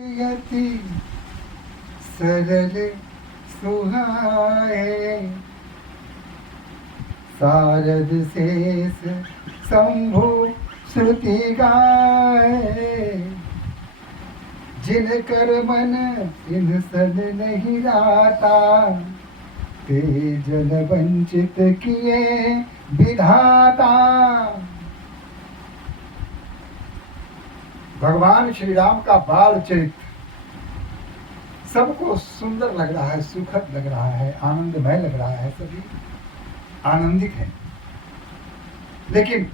यति सरल सुहाए, सारद शेष शंभु श्रुति गाए। जिन कर मन इन सन नहीं राता, ते जन वंचित किए विधाता। भगवान श्री राम का बाल चरित्र सबको सुंदर लग रहा है, सुखद लग रहा है, आनंदमय लग रहा है, सभी आनंदित हैं। लेकिन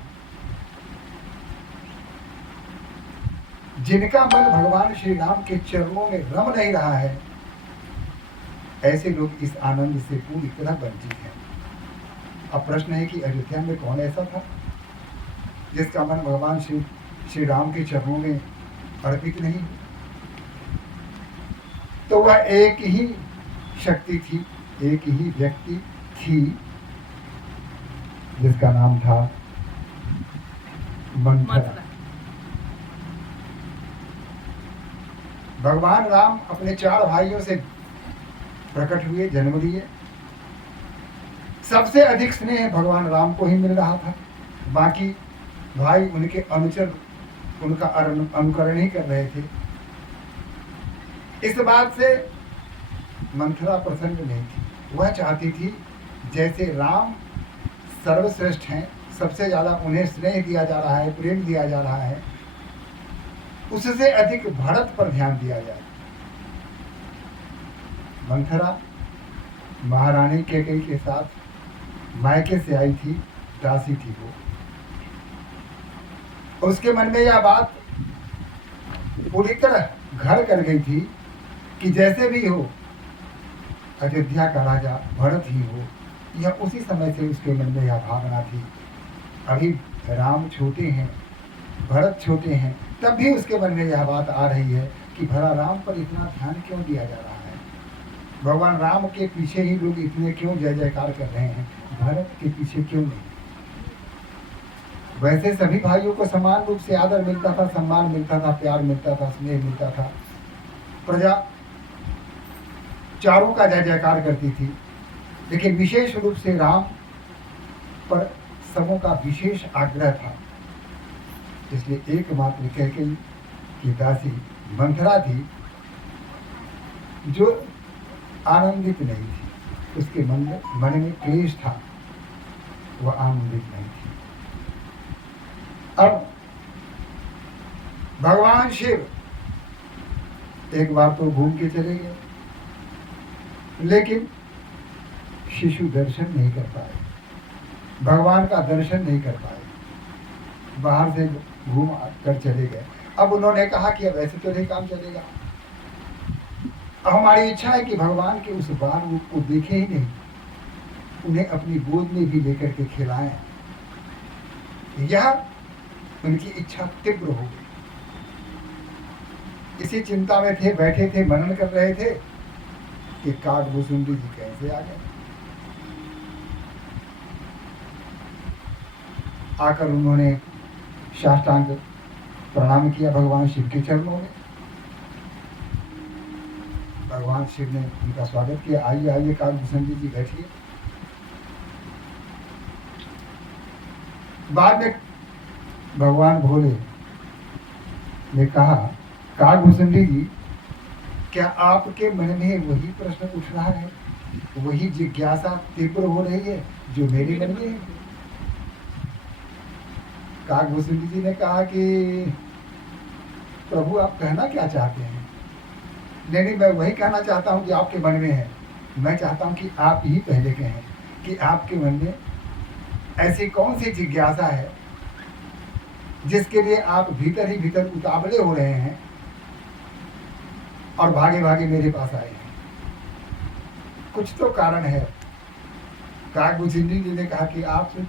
जिनका मन भगवान श्री राम के चरणों में रम नहीं रहा है, ऐसे लोग इस आनंद से पूरी तरह वंचित हैं। अब प्रश्न है कि अयोध्या में कौन ऐसा था जिसका मन भगवान श्री राम के चरणों में अर्पित नहीं? तो वह एक ही शक्ति थी, एक ही व्यक्ति थी, जिसका नाम था मंथरा। भगवान राम अपने 4 भाइयों से प्रकट हुए, जन्म लिए। सबसे अधिक स्नेह भगवान राम को ही मिल रहा था, बाकी भाई उनके अनुचर उनका अनुकरण ही कर रहे थे। इस बात से मंथरा प्रसन्न नहीं थी। वह चाहती थी जैसे राम सर्वश्रेष्ठ हैं, सबसे ज्यादा उन्हें स्नेह दिया जा रहा है, प्रेम दिया जा रहा है, उससे अधिक भरत पर ध्यान दिया जाए। मंथरा महारानी कैकेयी के साथ मायके से आई थी, दासी थी वो। उसके मन में यह बात पूरी तरह घर कर गई थी कि जैसे भी हो अयोध्या का राजा भरत ही हो। यह उसी समय से उसके मन में यह भावना थी। अभी राम छोटे हैं, भरत छोटे हैं, तब भी उसके मन में यह बात आ रही है कि भला राम पर इतना ध्यान क्यों दिया जा रहा है, भगवान राम के पीछे ही लोग इतने क्यों जय जयकार कर रहे हैं, भरत के पीछे क्यों नहीं। वैसे सभी भाइयों को समान रूप से आदर मिलता था, सम्मान मिलता था, प्यार मिलता था, स्नेह मिलता था। प्रजा चारों का जय जयकार करती थी, लेकिन विशेष रूप से राम पर सबों का विशेष आग्रह था। इसलिए एकमात्र कैकेयी की दासी मंथरा थी जो आनंदित नहीं थी। उसके मन में क्लेश था, वह आनंदित नहीं थी। अब भगवान शिव एक बार तो घूम के चले गए, लेकिन शिशु दर्शन नहीं कर पाए, भगवान का दर्शन नहीं कर पाए, बाहर से घूम कर चले गए। अब उन्होंने कहा कि अब ऐसे तो नहीं काम चलेगा, अब हमारी इच्छा है कि भगवान के उस बाल रूप को देखे ही नहीं, उन्हें अपनी गोद में भी लेकर के खिलाएं। यह उनकी इच्छा तीव्र हो गई। इसी चिंता में थे, बैठे थे, मनन कर रहे थे कि काकभूषुंडी जी कैसे आ गए। आकर उन्होंने साष्टांग प्रणाम किया भगवान शिव के चरणों में। भगवान शिव ने उनका स्वागत किया, आइए आइए काकभूषुंडी जी बैठिए। बाद में भगवान भोले ने कहा, काकभूषुंडी जी, क्या आपके मन में वही प्रश्न उठ रहा है, वही जिज्ञासा तीव्र हो रही है जो मेरे मन में है? काकभूषुंडी जी ने कहा कि प्रभु आप कहना क्या चाहते हैं? नहीं, मैं वही कहना चाहता हूँ जो आपके मन में है। मैं चाहता हूँ कि आप ही पहले कहें कि आपके मन में ऐसी कौन सी जिज्ञासा है जिसके लिए आप भीतर ही भीतर उतावले हो रहे हैं और भागे भागे मेरे पास आए हैं। कुछ तो कारण है। काकभूषुंडी जी ने कहा कि आपसे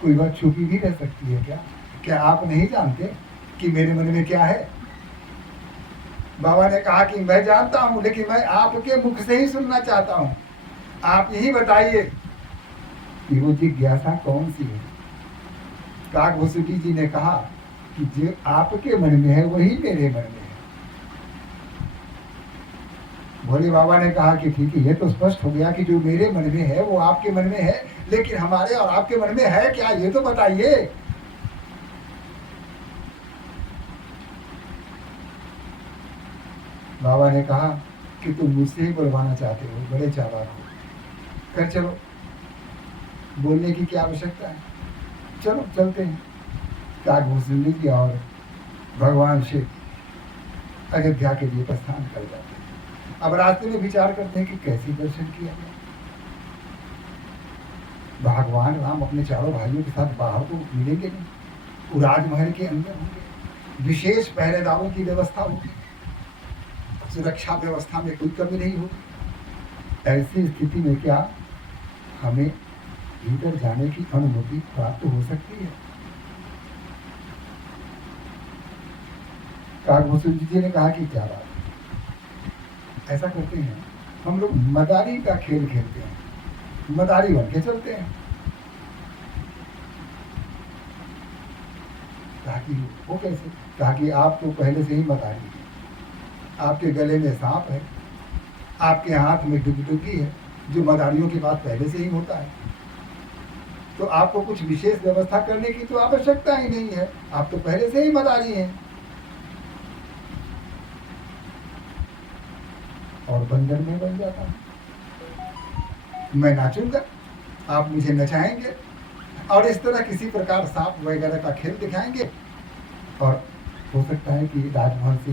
कोई बात छुपी भी रह सकती है क्या? क्या आप नहीं जानते कि मेरे मन में क्या है? बाबा ने कहा कि मैं जानता हूं, लेकिन मैं आपके मुख से ही सुनना चाहता हूं। आप यही बताइए कि वो जिज्ञासा कौन सी है। काकभूषुंडी जी ने कहा कि जो आपके मन में है वही मेरे मन में है। भोले बाबा ने कहा कि ठीक है, ये तो स्पष्ट हो गया कि जो मेरे मन में है वो आपके मन में है, लेकिन हमारे और आपके मन में है क्या, ये तो बताइए। बाबा ने कहा कि तुम मुझसे ही बुलवाना चाहते हो, बड़े चालाक हो, कर चलो, बोलने की क्या आवश्यकता है, चलो चलते हैं। काकभूषण जी और भगवान शिव अयोध्या के लिए प्रस्थान कर जाते हैं। अब रास्ते में विचार करते हैं कि कैसे दर्शन किया जाए। भगवान राम अपने चारों भाइयों के साथ बाहर तो मिलेंगे नहीं, वो राजमहल के अंदर होंगे, विशेष पहरेदारों की व्यवस्था होगी, सुरक्षा व्यवस्था में कोई कमी नहीं होगी। ऐसी स्थिति में क्या हमें भीतर जाने की अनुमति प्राप्त हो सकती है? काकभूषण जी ने कहा कि क्या बात है, ऐसा करते हैं, हम लोग मदारी का खेल खेलते हैं, मदारी बन के चलते हैं। कहा कि वो कैसे? कहा कि आप तो पहले से ही मदारी हैं, आपके गले में सांप है, आपके हाथ में डुगडुगी है, जो मदारियों की बात पहले से ही होता है, तो आपको कुछ विशेष व्यवस्था करने की तो आवश्यकता ही नहीं है, आप तो पहले से ही मदारी हैं। और बंदर में बन जाता हूं, मैं नाचूंगा, आप मुझे नचाएंगे, और इस तरह किसी प्रकार सांप वगैरह का खेल दिखाएंगे, और हो सकता है कि राजमहल से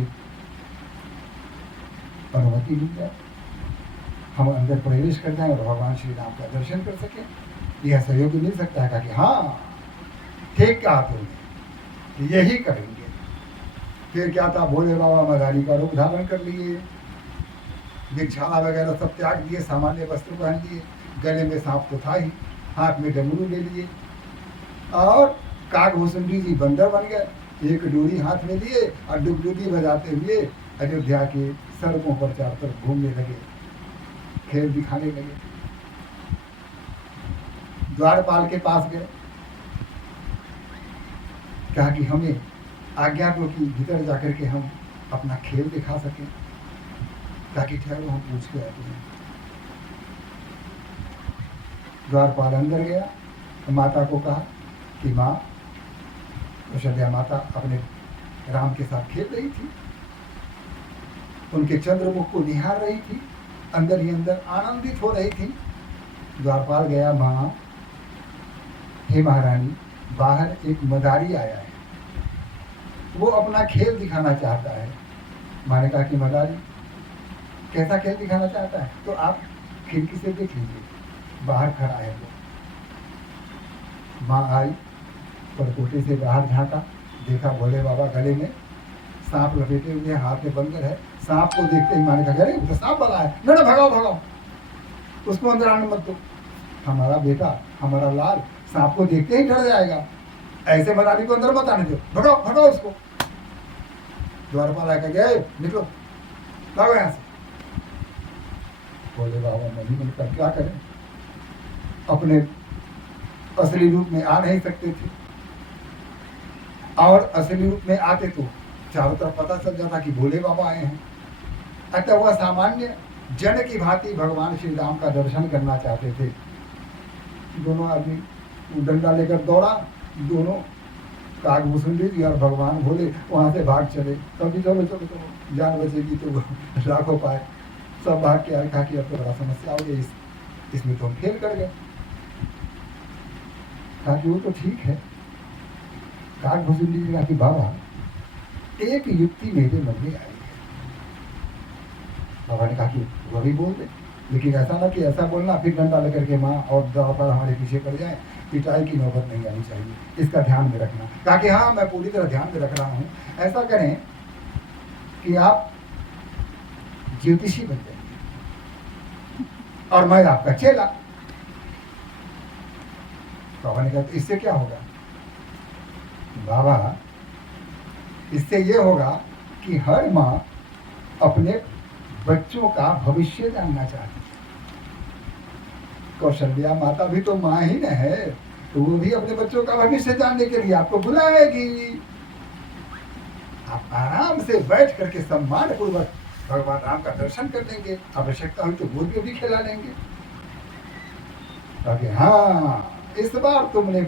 अनुमति मिल जाए, हम अंदर प्रवेश कर जाएं और भगवान श्री राम का दर्शन कर सकें। यह सहयोग मिल सकता है। कि हाँ ठीक कहा तुमने, यही करेंगे। फिर क्या था, भोले बाबा मदारी का रूप धारण कर लिए, भिक्षाला वगैरह सब त्याग दिए, सामान्य वस्त्र पहन लिए, गले में सांप तो था ही, हाथ में डमरू ले लिए, और काकभूषण जी बंदर बन गए, एक डोरी हाथ में लिए और डुगडुगी बजाते हुए अयोध्या के सड़कों पर चारों तरफ घूमने लगे, खेल दिखाने लगे। द्वारपाल के पास गए, कहा कि हमें आज्ञा दो कि भीतर जाकर के हम अपना खेल दिखा सकें। ताकि ठहरो, हम पूछ के आते हैं। द्वारपाल अंदर गया, माता को कहा कि माँ, कौशल्या माता अपने राम के साथ खेल रही थी, उनके चंद्रमुख को निहार रही थी, अंदर ही अंदर आनंदित हो रही थी। द्वारपाल गया, माँ, हे महारानी, बाहर एक मदारी आया है, वो अपना खेल दिखाना चाहता है। माँ ने कहा कि मदारी कैसा खेल दिखाना चाहता है? तो आप खिड़की से देख लीजिए, बाहर खड़ा है वो। माँ आई, परकोटे से बाहर झांका, देखा भोले बाबा गले में सांप लपेटे हुए, हाथ में बंदर है। सांप को देखते ही माँ ने कहा, अरे सांप वाला है, ना भगाओ भगाओ, उसको अंदर आने मत दो, हमारा बेटा, हमारा लाल सांप को देखते ही डर जाएगा, ऐसे मदारी को अंदर मत आने दो, भगाओ भगाओ उसको। द्वारपाल आकर गए, निकलो, भागो यहाँ से। बोले बाबा नहीं मिलकर क्या करें, अपने असली रूप में आ नहीं सकते थे, और असली रूप में आते तो चारों तरफ पता चल जाता कि भोले बाबा आए हैं। अतः वह सामान्य जन की भांति भगवान श्री राम का दर्शन करना चाहते थे। दोनों आदमी डंडा लेकर दौड़ा, दोनों काकभूषण जी और भगवान भोले वहां से भाग चले। कभी चलो चलो चलो, जान बचेगी तो लाखों पाए। सब भाग के आए, कहा कि अब तो बड़ा समस्या हो गई, इसमें तो हम फेल कर गए। कहा कि वो तो ठीक है। काकभूषण जी ने कहा कि बाबा, एक युक्ति मेरे मन में आई है। बाबा ने कहा कि वो भी बोल दे, लेकिन ऐसा ना कि ऐसा बोलना फिर डंडा लेकर के माँ और द्वारपाल हमारे पीछे पड़ जाए, पिटाई की नौबत नहीं आनी चाहिए, इसका ध्यान में रखना। कहा कि हाँ, मैं पूरी तरह ध्यान में रख रहा हूँ। ऐसा करें कि आप ज्योतिषी बन जाएंगे और मैं आपका चेला। बाबा ने कहा तो इससे क्या होगा? बाबा, इससे ये होगा कि हर माँ अपने बच्चों का भविष्य जानना चाहती है। कौशल्या माता भी तो माँ ही न है, तो वो भी अपने बच्चों का भविष्य जानने के लिए आपको बुलाएगी। आप आराम से बैठ करके सम्मान पूर्वक भगवान राम का दर्शन कर लेंगे, आवश्यकता हुई तो गोद में भी खिला लेंगे। कहा हाँ, इस बार तुमने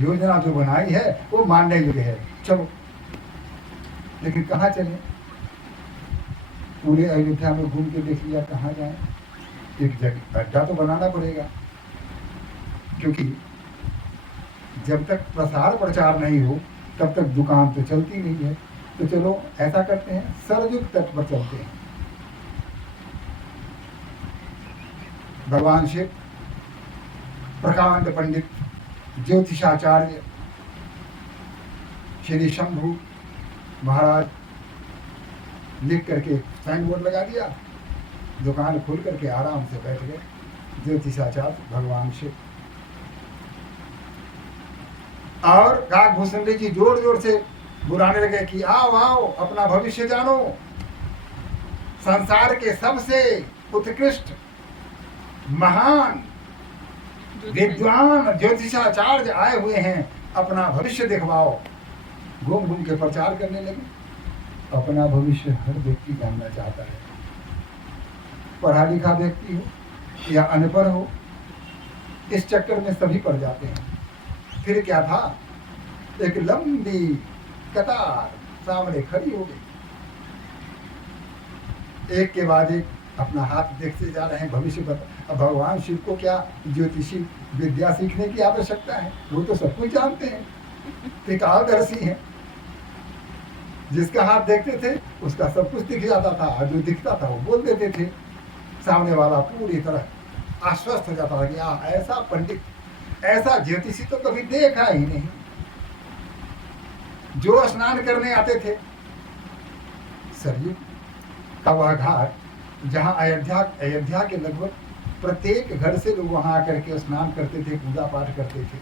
योजना जो बनाई है वो मानने योग्य है, चलो। लेकिन कहाँ चले? पूरे अयोध्या में घूम के देख लिया, कहाँ जाए? एक जगह अड्डा तो बनाना पड़ेगा, क्योंकि जब तक प्रसार प्रचार नहीं हो तब तक दुकान तो चलती नहीं है। तो चलो ऐसा करते हैं, सरयुग तट पर चलते हैं। भगवान शिव, प्रकांड पंडित, ज्योतिषाचार्य श्री शंभु महाराज लिख करके साइन बोर्ड लगा दिया, दुकान खोल करके आराम से बैठ गए ज्योतिषाचार्य भगवान शिव। और काकभूषण जी जोर जोर से बुलाने लगे कि आओ आओ, अपना भविष्य जानो, संसार के सबसे उत्कृष्ट महान विद्वान ज्योतिषाचार्य आए हुए हैं, अपना भविष्य दिखवाओ। घूम घूम के प्रचार करने लगे। अपना भविष्य हर व्यक्ति जानना चाहता है, पढ़ा लिखा व्यक्ति हो या अनपढ़ हो, इस चक्कर में सभी पड़ जाते हैं। फिर क्या था, एक लंबी कतार सामने खड़ी हो गई, एक के बाद एक अपना हाथ देखते जा रहे हैं, भविष्य बता। अब भगवान शिव को क्या ज्योतिषी विद्या सीखने की आवश्यकता है? वो तो सब कुछ जानते हैं, त्रिकालदर्शी हैं। जिसका हाथ देखते थे उसका सब कुछ दिख जाता था, और जो दिखता था वो बोल देते थे। सामने वाला पूरी तरह आश्वस्त हो जाता था कि ऐसा पंडित, ऐसा ज्योतिषी तो कभी देखा ही नहीं। जो स्नान करने आते थे सरयू का वह घाट, जहाँ अयोध्या के लगभग प्रत्येक घर से लोग वहां आकर के स्नान करते थे, पूजा पाठ करते थे,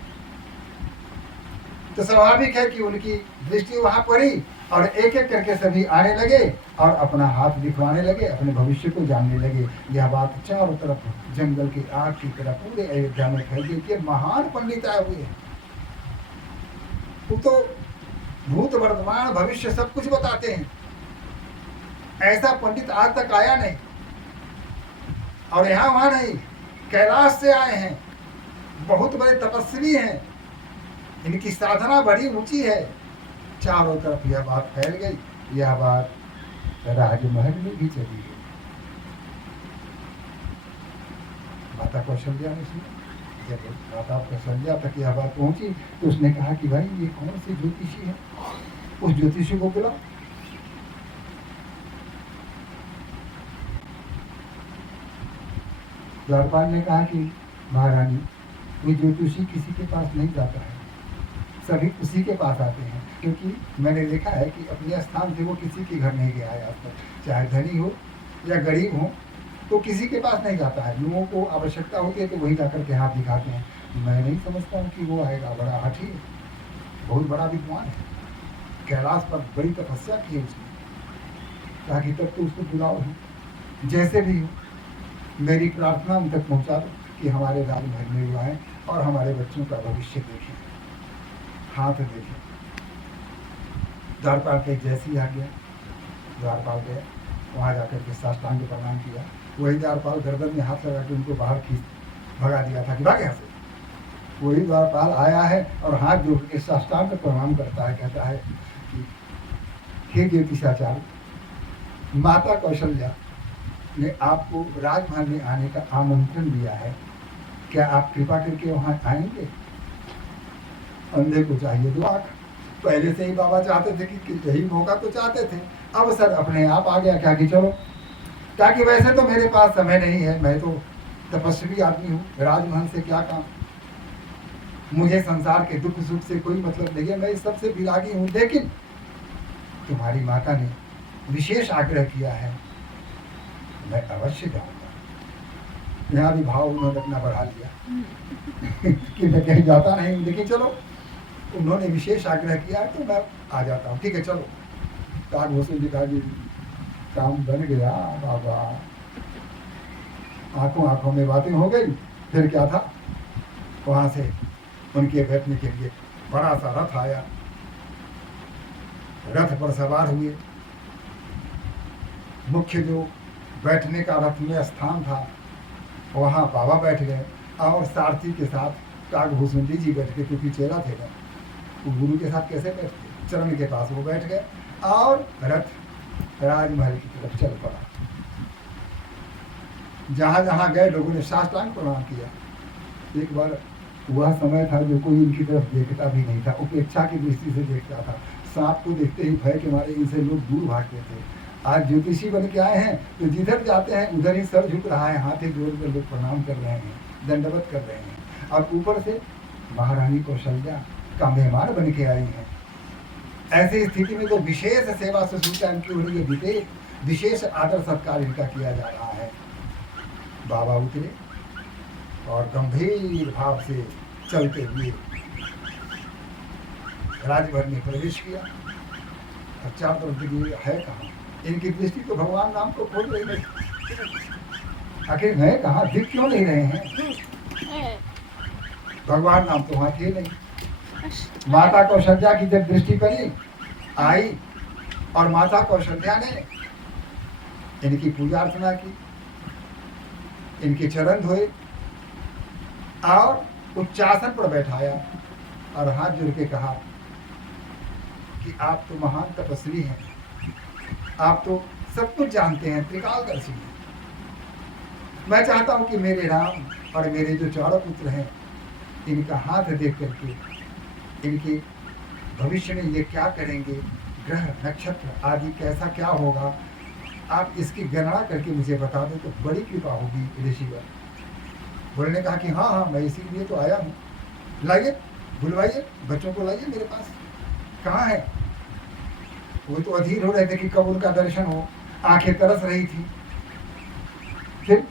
तो स्वाभाविक है कि उनकी दृष्टि वहां पड़ी और एक एक करके सभी आने लगे और अपना हाथ दिखवाने लगे, अपने भविष्य को जानने लगे। यह बात चारों तरफ जंगल की आग की तरह पूरे अयोध्या में फैल गई कि महान पंडित आए हुए हैं। वो तो भूत वर्तमान भविष्य सब कुछ बताते हैं, ऐसा पंडित आज तक आया नहीं। और यहाँ वहां नहीं, कैलाश से आए हैं, बहुत बड़े तपस्वी हैं, इनकी साधना बड़ी ऊंची है। चारों तरफ यह बात फैल गई। यह बात राजमहल में भी चली गई। माता कौशल्या ने सुना, जब माता कौशल्या तक यह बात पहुंची तो उसने कहा कि भाई ये कौन से ज्योतिषी है, उस ज्योतिषी को बुलाओ। द्वारपाल ने कहा कि महारानी, वो ज्योतिषी किसी के पास नहीं जाता है, सभी उसी के पास आते हैं, क्योंकि मैंने देखा है कि अपने स्थान से वो किसी के घर नहीं गया है आज तक, चाहे धनी हो या गरीब हो, तो किसी के पास नहीं जाता है। लोगों को आवश्यकता होती है तो वही जाकर के हाथ दिखाते हैं। मैं नहीं समझता हूँ कि वो आएगा, बड़ा हठी है, बहुत बड़ा विद्वान है, कैलाश पर बड़ी तपस्या की है उसने, ताकि तब तो उसको बुलाओ ही, जैसे भी हो मेरी प्रार्थना उन तक पहुँचा दो कि हमारे राजमहल में वो आए और हमारे बच्चों का भविष्य देखें, हाथ देखें। द्वारपाल के जैसे ही आ गया, द्वारपाल गया, वहाँ जाकर के साष्टांग प्रणाम किया। वही द्वारपाल गर्दन में हाथ लगा के उनको बाहर खींच भगा दिया था कि भाग यहाँ से। वही द्वारपाल आया है और हाथ जोड़ के साष्टांग प्रणाम करता है, कहता है कि हे ज्योतिषाचार्य, माता कौशल्या ने आपको राजमहल में आने का आमंत्रण दिया है, क्या आप कृपा करके वहाँ आएंगे? अंधे को चाहिए दो आँख। पहले से ही बाबा चाहते थे कि यही मौका तो चाहते थे, अब सर अपने आप आ गया क्या कि चलो, क्या कि वैसे तो मेरे पास समय नहीं है, मैं तो तपस्वी आदमी हूँ, राजमहल से क्या काम, मुझे संसार के दुख सुख से कोई मतलब नहीं है, मैं इस सबसे विरागी हूँ। लेकिन तुम्हारी माता ने विशेष आग्रह किया है, मैं अवश्य जाऊंगा। यहाँ भी भाव उन्होंने अपना बढ़ा लिया कि मैं कहीं जाता नहीं हूँ, लेकिन चलो उन्होंने विशेष आग्रह किया है तो मैं आ जाता हूँ, ठीक है चलो। काकभूषण जी का जी काम बन गया बाबा, आंखों आंखों में बातें हो गई। फिर क्या था, वहां से उनके बैठने के लिए बड़ा सा रथ आया, रथ पर सवार हुए, मुख्य जो बैठने का रथ में स्थान था वहाँ बाबा बैठ गए और सारथी के साथ काकभूषुंडी जी बैठ गए, क्योंकि चेला थे ना, वो गुरु के साथ कैसे बैठते, चरण के पास वो बैठ गए और रथ राजमहल की तरफ चल पड़ा। जहाँ जहाँ गए लोगों ने साष्टांग प्रणाम किया। एक बार वह समय था जो कोई इनकी तरफ देखता भी नहीं था, उपेक्षा की दृष्टि से देखता था। सांप को देखते ही भय के मारे इनसे लोग दूर भागते थे। आज ज्योतिषी बन के आए हैं तो जिधर जाते हैं उधर ही सर झुक रहा है, हाथ जोड़ कर लोग प्रणाम कर रहे हैं, दंडवत कर रहे हैं। और ऊपर से महारानी कौशल्या का मेहमान बन के आई हैं। ऐसी स्थिति में तो विशेष सेवा शुश्रूषा इनकी हो रही है, विशेष आदर सत्कार इनका किया जा रहा है। बाबा उतरे और गंभीर भाव से चलते हुए राजभर में प्रवेश किया। और चारों तरफ देखिए है कहाँ, इनकी दृष्टि तो भगवान नाम को खोज रही है। आखिर है कहाँ, दिख क्यों नहीं रहे हैं? भगवान नाम तो वहां थे नहीं। माता कौशल्या की जब दृष्टि पड़ी आई और माता कौशल्या ने इनकी पूजा अर्चना की, इनके चरण धोए और उच्चासन पर बैठाया और हाथ जोड़ के कहा कि आप तो महान तपस्वी हैं, आप तो सब कुछ जानते हैं, त्रिकालदर्शी हैं। मैं चाहता हूं कि मेरे राम और मेरे जो चारों पुत्र हैं इनका हाथ देख करके इनके भविष्य में ये क्या करेंगे, ग्रह नक्षत्र आदि कैसा क्या होगा, आप इसकी गणना करके मुझे बता दो तो बड़ी कृपा होगी ऋषिवर। बोलने कहा कि हाँ हाँ मैं इसीलिए तो आया हूँ, लाइए बुलवाइए, बच्चों को लाइए मेरे पास। कहाँ है? वो तो अधीर हो रहे थे कि कब उनका दर्शन हो, आंखें तरस रही थी। फिर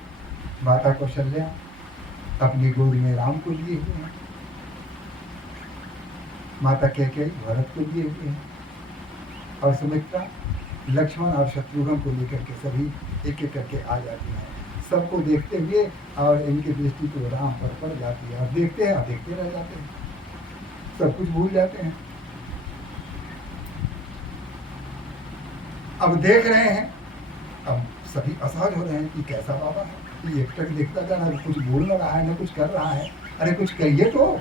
माता कौशल्या अपनी गोद में राम को लिए हुए हैं, माता कैकेयी भरत को लिए हुए हैं और सुमित्रा लक्ष्मण और शत्रुघ्न को लेकर के सभी एक एक करके आ जाती हैं। सबको देखते हुए और इनकी दृष्टि तो राम पर पड़ जाती है और देखते हैं और देखते रह जाते हैं, सब कुछ भूल जाते हैं। अब देख रहे हैं, अब सभी असहज हो रहे हैं कि कैसा बाबा है, ये एकटक देखता जा रहा है, कुछ बोल न रहा है, न कुछ कर रहा है। अरे कुछ कहिए तो,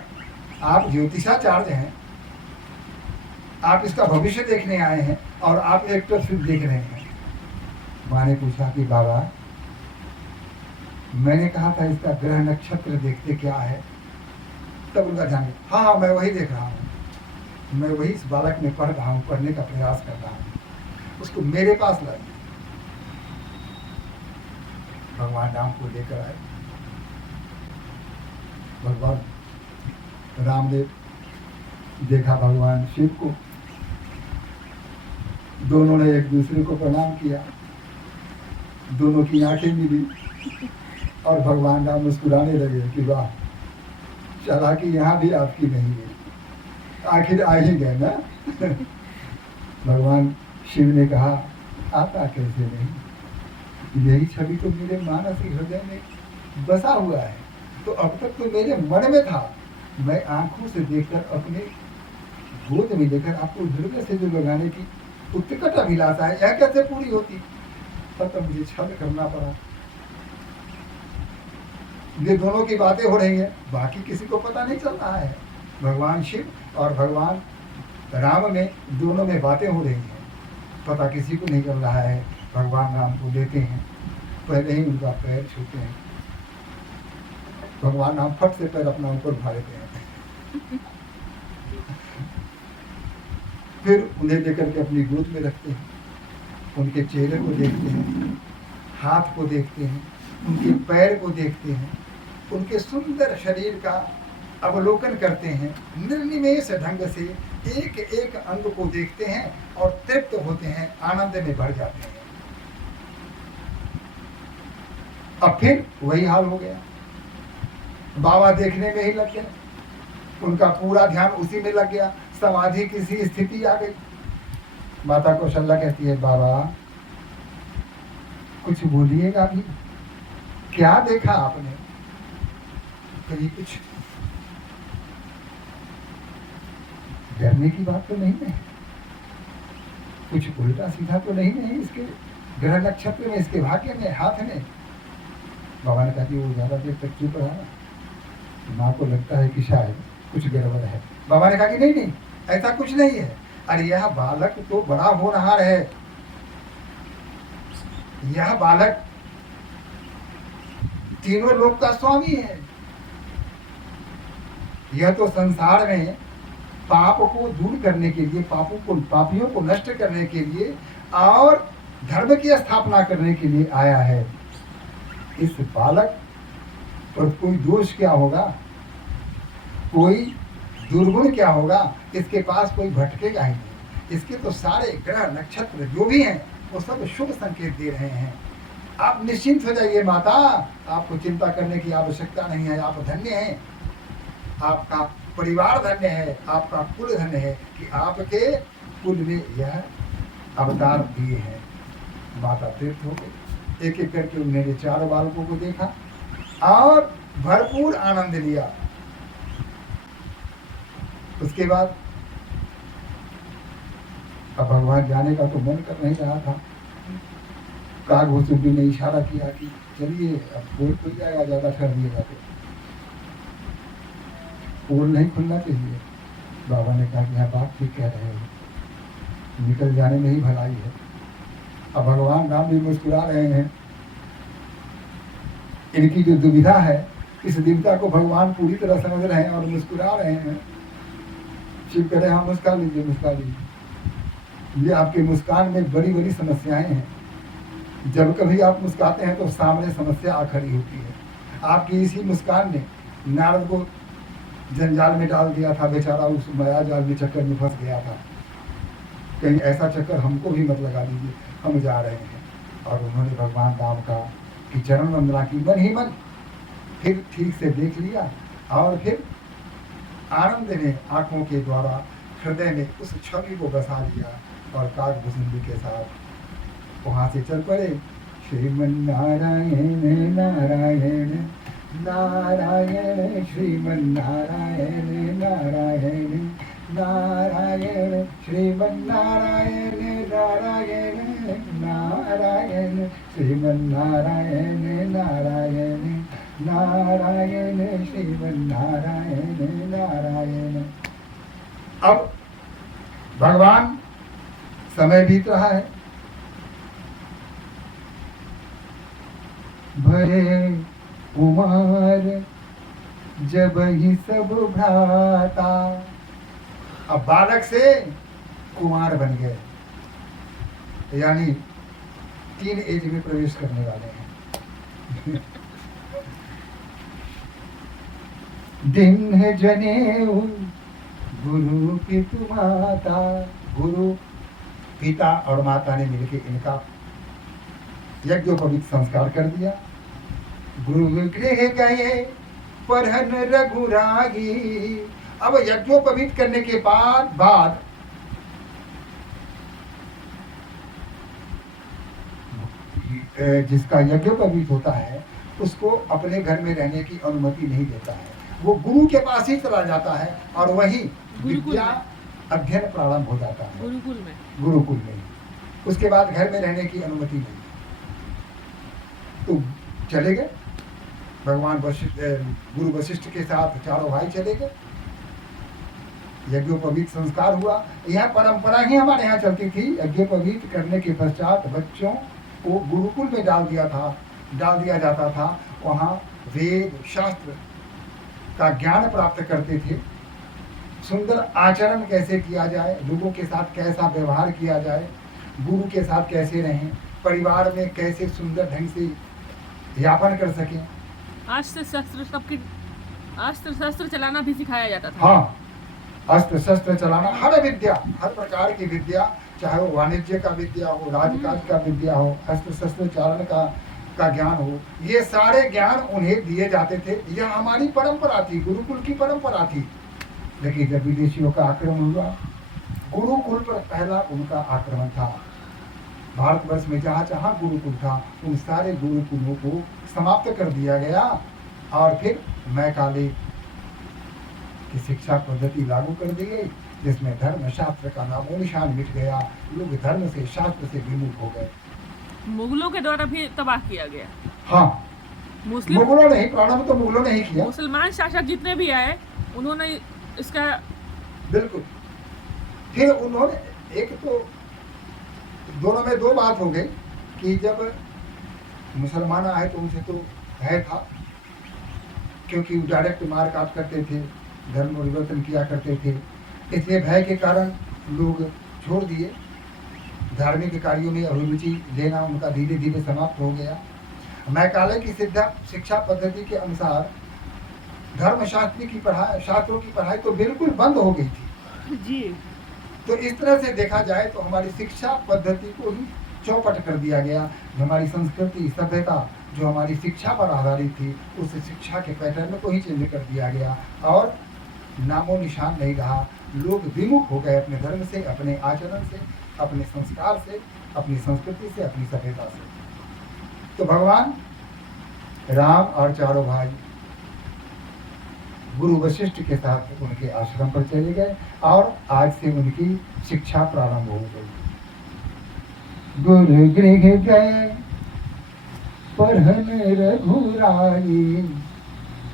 आप ज्योतिषाचार्य हैं, आप इसका भविष्य देखने आए हैं और आप एकटक सिर्फ देख रहे हैं। माँ ने पूछा कि बाबा मैंने कहा था इसका ग्रह नक्षत्र देखते क्या है, तब उनका जाने हाँ हाँ मैं वही देख रहा हूँ, मैं वही इस बालक में पढ़ रहा हूँ, पढ़ने का प्रयास कर रहा हूँ, उसको मेरे पास लाइए। भगवान राम को लेकर आए। भगवान राम ने देखा भगवान शिव को, दोनों ने एक दूसरे को प्रणाम किया, दोनों की आंखें मिली और भगवान राम मुस्कुराने लगे कि वाह, चालाकी यहाँ भी आपकी नहीं है, आखिर आ ही गए ना। भगवान शिव ने कहा आता कैसे नहीं, यही छवि तो मेरे मानसिक हृदय में बसा हुआ है, तो अब तक तो मेरे मन में था, मैं आंखों से देखकर अपने गोद में लेकर आपको हृदय से जो लगाने की उत्कट अभिलाषा है, यह कैसे पूरी होती, तब मुझे छल करना पड़ा। ये दोनों की बातें हो रही हैं, बाकी किसी को पता नहीं चल रहा है। भगवान शिव और भगवान राम में दोनों में बातें हो रही हैं, पता किसी को नहीं चल रहा है। भगवान राम को लेते हैं, पहले ही उनका पैर छूते हैं, भगवान राम फट से पैर अपना ऊपर उठा लेते हैं, फिर उन्हें लेकर के अपनी गोद में रखते हैं, उनके चेहरे को देखते हैं, हाथ को देखते हैं, उनके पैर को देखते हैं, उनके सुंदर शरीर का अवलोकन करते हैं, निर्निमेष ढंग से एक एक अंग को देखते हैं और तृप्त होते हैं, आनंद में भर जाते हैं। अब फिर वही हाल हो गया, बाबा देखने में ही लग गए, उनका पूरा ध्यान उसी में लग गया, समाधि की सी स्थिति आ गई। माता कौशल्या कहती है बाबा कुछ बोलिएगा भी, क्या देखा आपने? कहीं कुछ डरने की बात तो नहीं है, कुछ उल्टा सीधा तो नहीं है इसके ग्रह नक्षत्र में, इसके भाग्य में, हाथ में। बाबा ने कहा कि वो ज़्यादा देर तक चुप रहा ना, माँ को लगता है कि शायद कुछ गड़बड़ है। बाबा ने कहा कि नहीं नहीं, ऐसा कुछ नहीं है। अरे यह बालक तो बड़ा होनहार है, यह बालक तीनों लोक का स्वामी है। यह तो संसार में पाप को दूर करने के लिए, पापियों को नष्ट करने के लिए और धर्म की स्थापना करने के लिए आया है। इस बालक पर कोई दोष क्या होगा, कोई दुर्गुण क्या होगा? इसके पास कोई भटकेगा ही नहीं। इसके तो सारे ग्रह नक्षत्र जो भी हैं वो सब शुभ संकेत दे रहे हैं। आप निश्चिंत हो जाइए माता, आपको चिंता करने की आवश्यकता नहीं है। आप धन्य हैं, आपका परिवार धन्य है, आपका कुल धन्य है कि आपके कुल में यह अवतार दिए हैं। माता तीर्थ हो गई। एक एक करके उन्होंने 4 बालकों को देखा और भरपूर आनंद लिया। उसके बाद अब भगवान जाने का तो मन कर नहीं रहा था। कागभूषुंडी ने इशारा किया कि चलिए अब पोल खुल जाएगा, ज्यादा ठहर दिएगा तो। पोल नहीं खुलना चाहिए। बाबा ने कहा कि हाँ बात ठीक कह रहे हो, निकल जाने में ही भलाई है। अब भगवान राम भी मुस्कुरा रहे हैं। इनकी जो दुविधा है, इस दुविधा को भगवान पूरी तरह समझ रहे हैं और मुस्कुरा रहे हैं। शिव कह रहे हैं हाँ मुस्कुरा लीजिए, मुस्कुरा लीजिए। ये आपके मुस्कान में बड़ी बड़ी समस्याएं हैं। जब कभी आप मुस्कुराते हैं तो सामने समस्या आ खड़ी होती है। आपकी इसी मुस्कान ने नारद को जंजाल में डाल दिया था। बेचारा उस माया जाल में, चक्कर में फंस गया था। कहीं ऐसा चक्कर हमको भी मत लगा दीजिए, हम जा रहे हैं। और उन्होंने भगवान राम का की चरण वंदना की मन ही मन, फिर ठीक से देख लिया और फिर आनंद ने आंखों के द्वारा हृदय में उस छवि को बसा लिया और कागभूषुंडी के साथ वहां से चल पड़े। श्रीमन्नारायण नारायण नारायण, श्रीमन्नारायण नारायण नारायण, श्रीमन्नारायण नारायण नारायण, श्रीमन्नारायण नारायण नारायण, श्रीमन्नारायण नारायण। अब भगवान, समय बीत रहा है। भरे कुमार जब ही सब भ्राता। अब बालक से कुमार बन गए, यानी 3 एज में प्रवेश करने वाले हैं। दिन है जनेऊ गुरु पितु माता। गुरु, पिता और माता ने मिलकर इनका यज्ञोपवीत संस्कार कर दिया। गुरु गृह गए परहन रघुरागी। अब यज्ञोपवीत करने के बाद जिसका यज्ञोपवीत होता है उसको अपने घर में रहने की अनुमति नहीं देता है। वो गुरु के पास ही चला जाता है और वही विद्या अध्ययन प्रारंभ हो जाता है गुरुकुल में। उसके बाद घर में रहने की अनुमति नहीं। तो चले गए भगवान गुरु वशिष्ठ के साथ, चारों भाई चले गए। यज्ञोपवीत संस्कार हुआ। यह परंपरा ही हमारे यहाँ चलती थी। यज्ञोपवीत करने के पश्चात बच्चों को गुरुकुल में डाल दिया जाता था। वहाँ वेद शास्त्र का ज्ञान प्राप्त करते थे। सुंदर आचरण कैसे किया जाए, लोगों के साथ कैसा व्यवहार किया जाए, गुरु के साथ कैसे रहें, परिवार में कैसे सुंदर ढंग से यापन कर सकें। अस्त्र शस्त्र चलाना भी सिखाया जाता था। हाँ, अस्त्र शस्त्र चलाना, हर विद्या, हर प्रकार की विद्या, चाहे वो वाणिज्य का विद्या हो, राजकाज का विद्या हो, अस्त्र शस्त्र चालन का ज्ञान हो, ये सारे ज्ञान उन्हें दिए जाते थे। यह हमारी परंपरा थी, गुरुकुल की परंपरा थी। लेकिन जब विदेशियों का आक्रमण हुआ, गुरुकुल पर पहला उनका आक्रमण था। भारतवर्ष में जहाँ जहाँ गुरुकुल था उन सारे गुरुकुलों को समाप्त कर दिया गया और फिर मैकाले की शिक्षा पद्धति लागू कर दी गई, जिसमें धर्म शास्त्र का नामो निशान मिट गया। लोग धर्म से, शास्त्र से विमुख हो गए। मुगलों के द्वारा भी तबाह किया गया। हाँ, मुस्लिम मुगलों ने ही, प्रारंभ तो मुगलों ने ही किया। मुसलमान शासक जितने भी आए उन्होंने इसका बिल्कुल। फिर उन्होंने, एक तो दोनों में दो बात हो गई कि जब मुसलमान आए तो उनसे तो भय था, क्योंकि वो डायरेक्ट मार काट करते थे, धर्म परिवर्तन किया करते थे, इसलिए भय के कारण लोग छोड़ दिए। धार्मिक कार्यों में अभिरुचि लेना उनका धीरे धीरे समाप्त हो गया। मैकाले की शिक्षा पद्धति के अनुसार धर्मशास्त्री की पढ़ाई, शास्त्रों की पढ़ाई तो बिल्कुल बंद हो गई थी जी। तो इस तरह से देखा जाए तो हमारी शिक्षा पद्धति को ही चौपट कर दिया गया। हमारी संस्कृति, सभ्यता जो हमारी शिक्षा पर आधारित थी, उस शिक्षा के पैटर्न को ही चेंज कर दिया गया और नामो निशान नहीं रहा। लोग विमुख हो गए अपने धर्म से, अपने आचरण से, अपने संस्कार से, अपनी संस्कृति से, अपनी सभ्यता से। तो भगवान राम और चारों भाई गुरु वशिष्ठ के साथ उनके आश्रम पर चले गए और आज से उनकी शिक्षा प्रारंभ हो गई। गुरु गृह गए पढ़न रघुराई,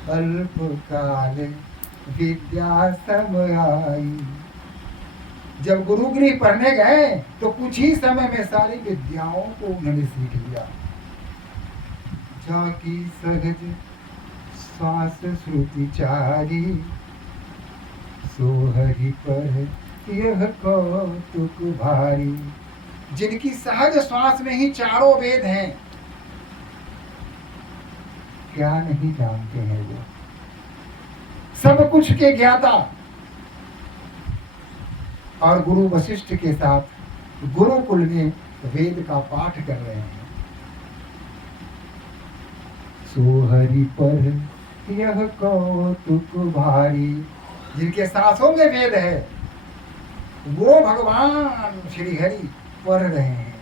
अल्प काल विद्या सब आई। जब गुरु गृह पढ़ने गए तो कुछ ही समय में सारी विद्याओं को उन्होंने सीख लिया। जाकी सहज श्वास श्रुति चारी, सोहरि पर यह कौतुक भारी। जिनकी सहज श्वास में ही चारों वेद हैं, क्या नहीं जानते हैं वो, सब कुछ के ज्ञाता। और गुरु वशिष्ठ के साथ गुरुकुल में वेद का पाठ कर रहे हैं। सोहरि पर यह कौतुक भारी, जिनके सांसों में वेद है, वो भगवान श्री हरि पढ़ रहे हैं,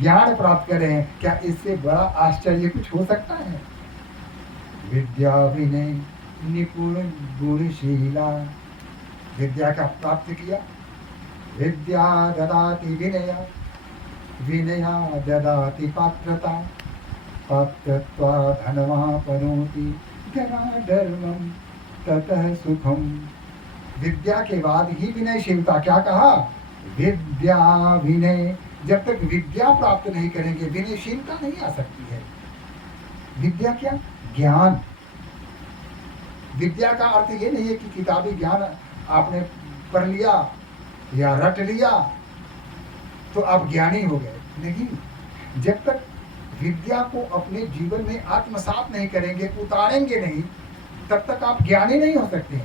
ज्ञान प्राप्त कर रहे हैं। क्या इससे बड़ा आश्चर्य कुछ हो सकता है? विद्या विनय निपुण गुणशीला, विद्या का प्राप्त किया। विद्या ददाति विनया, विनया ददाति पात्रता, पात्रत्वा धनमापनोति धर्मम ततः सुखम। विद्या के बाद ही विनयशीलता। क्या कहा? विद्या विनय। जब तक विद्या प्राप्त नहीं करेंगे विनयशीलता नहीं आ सकती है। विद्या क्या? ज्ञान। विद्या का अर्थ ये नहीं है कि किताबी ज्ञान आपने पढ़ लिया या रट लिया तो आप ज्ञानी हो गए। नहीं, जब तक विद्या को अपने जीवन में आत्मसात नहीं करेंगे, उतारेंगे नहीं, तब तक आप ज्ञानी नहीं हो सकते,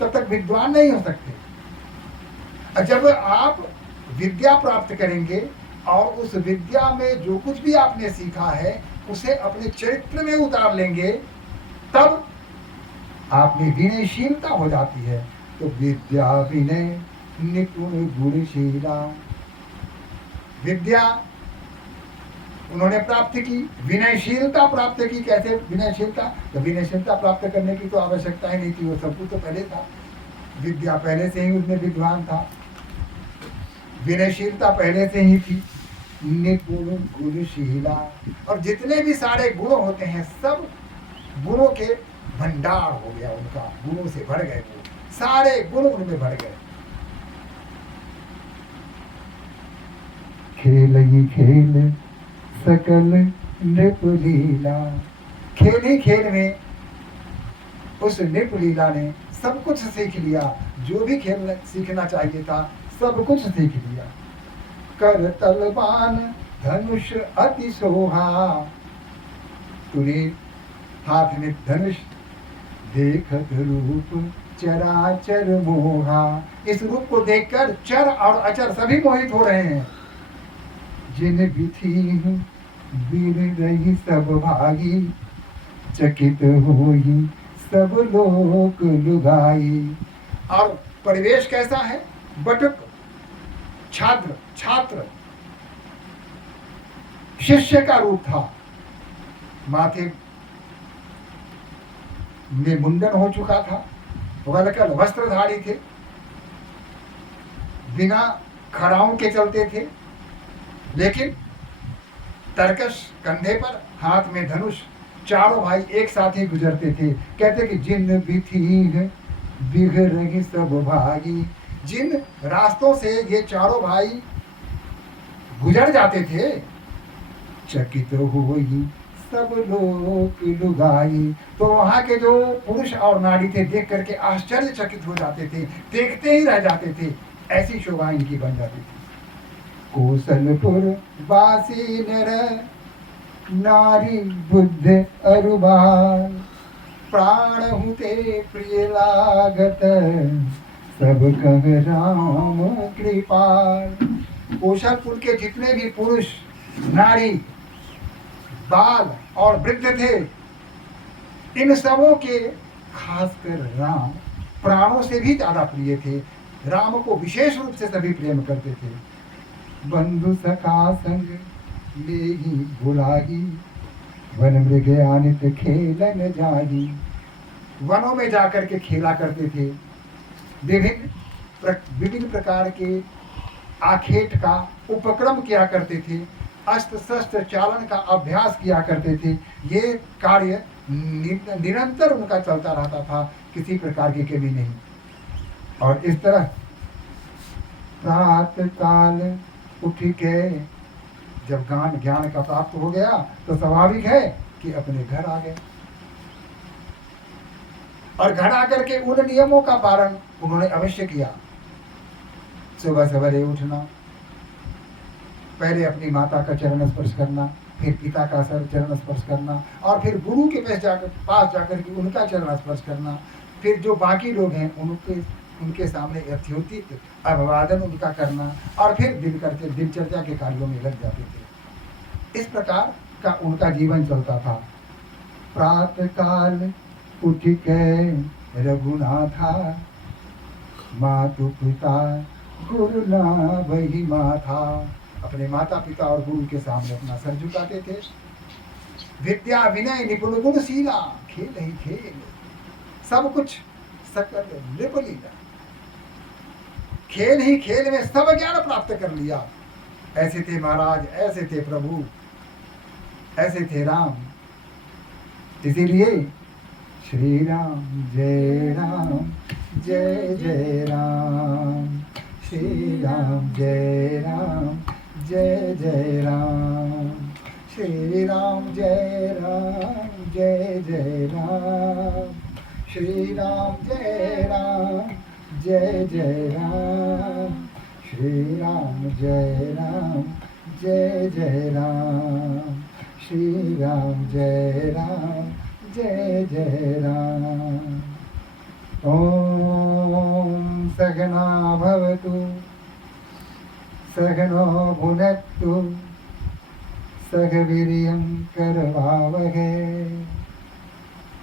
तब तक विद्वान नहीं हो सकते। जब आप विद्या प्राप्त करेंगे और उस विद्या में जो कुछ भी आपने सीखा है उसे अपने चरित्र में उतार लेंगे, तब आप में विनयशीलता हो जाती है। तो विद्या विनय निपुण गुणशीला। विद्या उन्होंने प्राप्त की, विनयशीलता प्राप्त की। कैसे विनयशीलता? तो विनयशीलता प्राप्त करने की तो आवश्यकता ही नहीं थी, वो सब कुछ तो पहले था। विद्या पहले से ही उसमें विद्वान था, विनयशीलता पहले से ही थी। निपुण गुणशीला, और जितने भी सारे गुण होते हैं सब गुणों के भंडार हो गया उनका, गुणों से भर गए, वो सारे गुण उनमें भर गए। खेल ही खेल सकल नृपलीला। खेल ही खेल में उस नृपलीला ने सब कुछ सीख लिया, जो भी खेल सीखना चाहिए था सब कुछ सीख लिया। कर तलवान धनुष अति सोहा, तुरे हाथ में धनुष देखत रूप चराचर मोहा। इस रूप को देखकर चर और अचर सभी मोहित हो रहे हैं। जिन विधि वीर रही सब भागी, चकित होई सब लोक लुगाई। और परिवेश कैसा है? बटुक, छात्र, छात्र, शिष्य का रूप था। माथे में मुंडन हो चुका था, वलकल वस्त्रधारी थे, बिना खड़ाओं के चलते थे, लेकिन तरकश कंधे पर, हाथ में धनुष। चारों भाई एक साथ ही गुजरते थे। कहते कि जिन बिथी बिगड़ सब भागी, जिन रास्तों से ये चारों भाई गुजर जाते थे, चकित हुई सब लोग लुगाई। तो वहां के जो पुरुष और नारी थे देख करके आश्चर्यचकित हो जाते थे, देखते ही रह जाते थे, ऐसी शोभा इनकी बन जाती थी। कौशलपुर वासी नर नारी बुद्ध अरुबाल, प्राण हुते प्रिय लागत सब कह राम कृपाल। कौशलपुर के जितने भी पुरुष नारी बाल और वृद्ध थे, इन सबों के खासकर राम प्राणों से भी ज्यादा प्रिय थे। राम को विशेष रूप से सभी प्रेम करते थे। बंधु सखा संग ले ही बुलाई, वन मृग आनित खेलन जाही। वनों में जाकर के खेला करते थे, विभिन्न प्रकार के आखेट का उपक्रम किया करते थे, अस्त्र शस्त्र चालन का अभ्यास किया करते थे। ये कार्य निरंतर उनका चलता रहता था, किसी प्रकार की कमी नहीं। और इस तरह प्रातः काल उठ के जब ज्ञान का प्राप्त हो गया तो स्वाभाविक है कि अपने घर आ गए, और घर आकर के उन नियमों का पालन उन्होंने अवश्य किया। सुबह सवेरे उठना, पहले अपनी माता का चरण स्पर्श करना, फिर पिता का चरण स्पर्श करना, और फिर गुरु के पास जाकर के उनका चरण स्पर्श करना, फिर जो बाकी लोग हैं उनके सामने यथोचित अभिवादन उनका करना, और फिर दिनचर्या के कार्यों में लग जाते थे। इस प्रकार का उनका जीवन चलता था। प्रातः काल उठ के रघुनाथा, मातु पिता गुरु ना वही माथा। अपने माता पिता और गुरु के सामने अपना सर झुकाते थे। विद्या विनय निपुण गुणशीला, खेल ही खेल सब कुछ सकल नृप लीला। खेल ही खेल में सब ज्ञान प्राप्त कर लिया। ऐसे थे महाराज, ऐसे थे प्रभु, ऐसे थे राम। इसीलिए श्री राम जय राम जय जय राम, श्री राम जय राम जय जय राम, श्री राम जय राम जय जय राम, श्री राम जय राम जय जय राम, श्री राम जय राम जय जय राम, श्री राम जय राम जय जय राम। ओम सहना भवतु सहनो भुनक्तु सह वीर्यं करवावहै,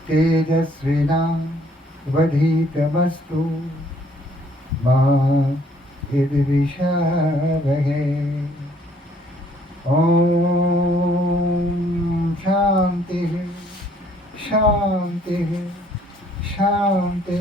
तेजस्विना वधीतमस्तु मा विद्विषावहै। ओम शांति शांति शांति।